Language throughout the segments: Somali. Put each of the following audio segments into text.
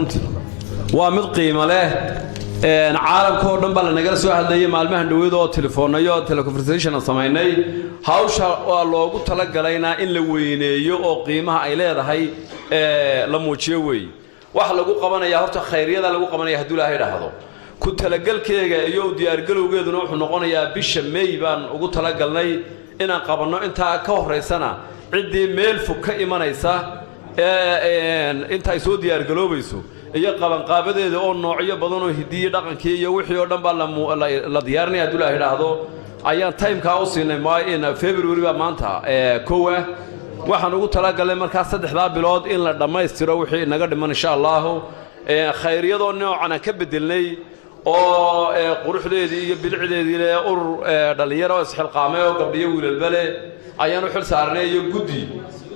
runtii waa mid qiimo leh caalamka oo dhan baa la nagala soo hadlayay maalmahan dhaweed oo telefoonayo teleconversation samaynay hawsha waa loogu talagalayna in la weyneeyo oo qiimaha ay leedahay la muujiyo weey waxa lagu qabanayaa horta khayriyada lagu qabanaya haddii Ilaahay dhaahdo ku talagalkeega iyo diyaar galowgeeduna wuxuu noqonayaa bisha May baan ugu talagalnay inaan qabanno inta ka horeysana cidii meel fog ka imanaysa inta ay soo diyaar galoobayso iyo qaban qaabadeeda oo noocyo badan oo hidiye dhaqankii iyo wixii oo dhan baa la diyaarinaya haddii Ilaahay dhaahdo ayaan time-ka u siinay February ba maanta koowa waxaan ugu talagalay markaa 3 bilood in la dhameystiro wixii naga dhiman insha Allah khayriyadoo noocan ka bedelnay oo quruxdeedii iyo bilcideedii leh urur dhalinyaro isxilqaamay oo gabdhiyo wiilalbale ayaan u xil saarnay iyo guddi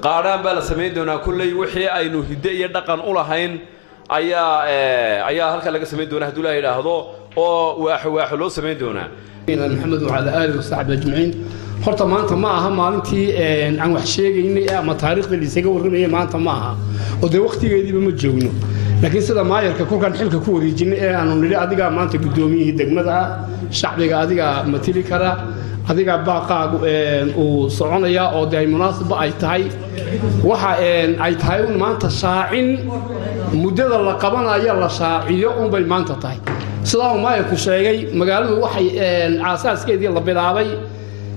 qaadaan baa la sameyn doonaa kullay wixii aynu hidde iyo dhaqan u lahayn ayaa halka laga sameyn doonaa haddii Ilaahay yiraahdo oo waax loo sameyn doonaa محمد وعلى آله وصحبه أجمعين horta maanta ma aha maalintii aan wax sheegaynay ama taariikhda la isaga warramay maanta ma aha oo de waqtigeediiba ma joogno laakiin sida maayarka kulkan xilka ku wareejinay ee aanu nidhi adiga maanta gudoomiyihii degmada shacbiga adiga matili kara adiga baaqaagu uu soconaya oo de ay munaasab ay tahay waxa ay tahay maanta shaacin muddada la qabanayo la shaaciyo bay maanta tahay sida uu maayarku sheegay magaaladu waxay aasaaskeedii la bilaabay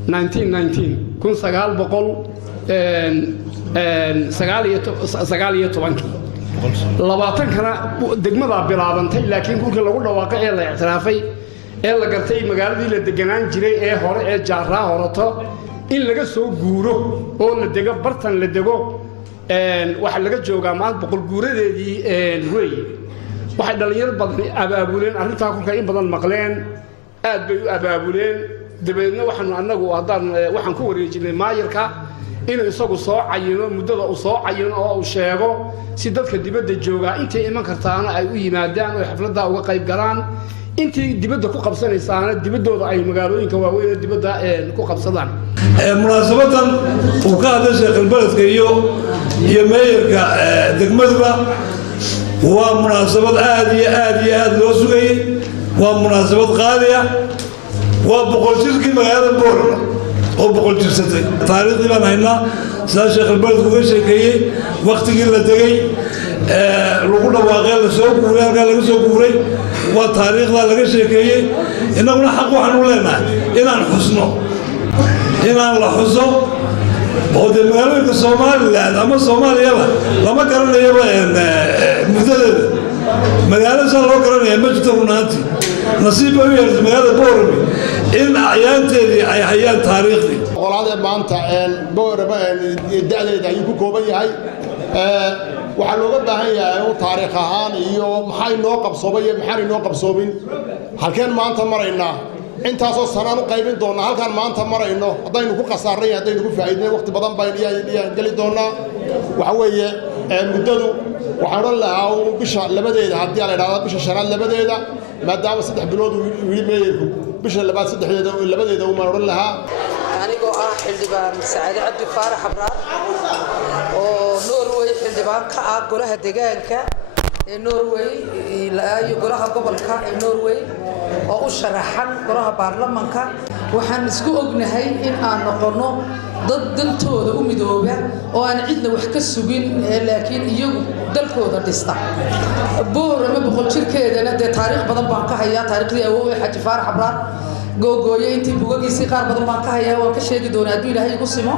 1919 kun sagaal boqol sagaal iyo tobankii labaatankana degmada bilaabantay laakiin kulkii lagu dhawaaqay ee la ictiraafay ee la gartay magaaladii la deganaan jiray ee hore ee Jaaraa horato in laga soo guuro oo la dego bartan la dego waxa laga joogaa maanta boqol guuradeedii way waxay dhalinyaro badan abaabuleen arrintaa kulka in badan maqleen aad bay u abaabuleen dabeedna waxaan ku wareejinay maayarka inuu isagu soo cayino muddada uu soo cayino oo uu sheego si dadka dibadda jooga intay iman kartaana ay u yimaadaan oo xafladda uga qayb galaan intii dibadda ku qabsanaysaana dibaddooda ay magaalooyinka waaweyn ee dibadda ku qabsadaan munaasabadan uu ka hadlay Sheekh Albaladka iyo maayarka degmada waa munaasabad aad iyo aad loo sugayay waa munaasabad qaali ah waa boqol jirkii magaalada Boorama oo boqol jirsatay taariikhdii baan haynaa sida Sheekh Albaladku uga sheekeeyay waqtigii la degay lagu dhawaaqay la soo guuray halka laga soo guuray waa taariikhda laga sheekeeyay inaguna xaq waxaan u leenahay inaan xusno inaan la xuso oo de magaalooyinka Soomaaliland ama Soomaaliyaba lama garanayo muddadeeda magaalada soo loo garanayo ma jirto runtii nasiib u yeelay magaalada Boorama in ayaanteedii ay hayaan taariikhdii qolada maanta Boorama da'deeda ay ku kooban yahay waxa looga baahan yahay oo taariikh ahaan iyo maxay noo qabsoobay maxay noo qabsoobin halkeen maanta maraynaa intaasoo sanaan u qaybin doona halkaan maanta marayno hadaynu ku qasaarnay hadaynu ku faa'iidnay waqti badan baan gali doonaa waxa weeye muddadu waxaan oran lahaa bisha labadeeda haddii la yiraahdo bisha shanaad labadeeda maadaama 3 bilood wili meeyirku bisha labaad saddexdeeda labadeeda uma oran lahaa anigoo ah xildhibaan Saciid Cabdi Faarax Abraar oo Norway xildhibaan ka ah golaha deegaanka ee Norway ilaa golaha gobolka ee Norway oo u sharaxan golaha baarlamaanka waxaan isku ognahay in aan noqono dad dantooda u midooba oo aan cidna wax ka sugin laakiin iyagu dalkooda dhista Boorama boqol jirkeedana de taariikh badan baan ka hayaa taariikhdii awoowe Xaji Faarax Abraar googooyay intii buugagiisii qaar badan baan ka hayaa waan ka sheegi doonaa haddii Ilaahay igu simo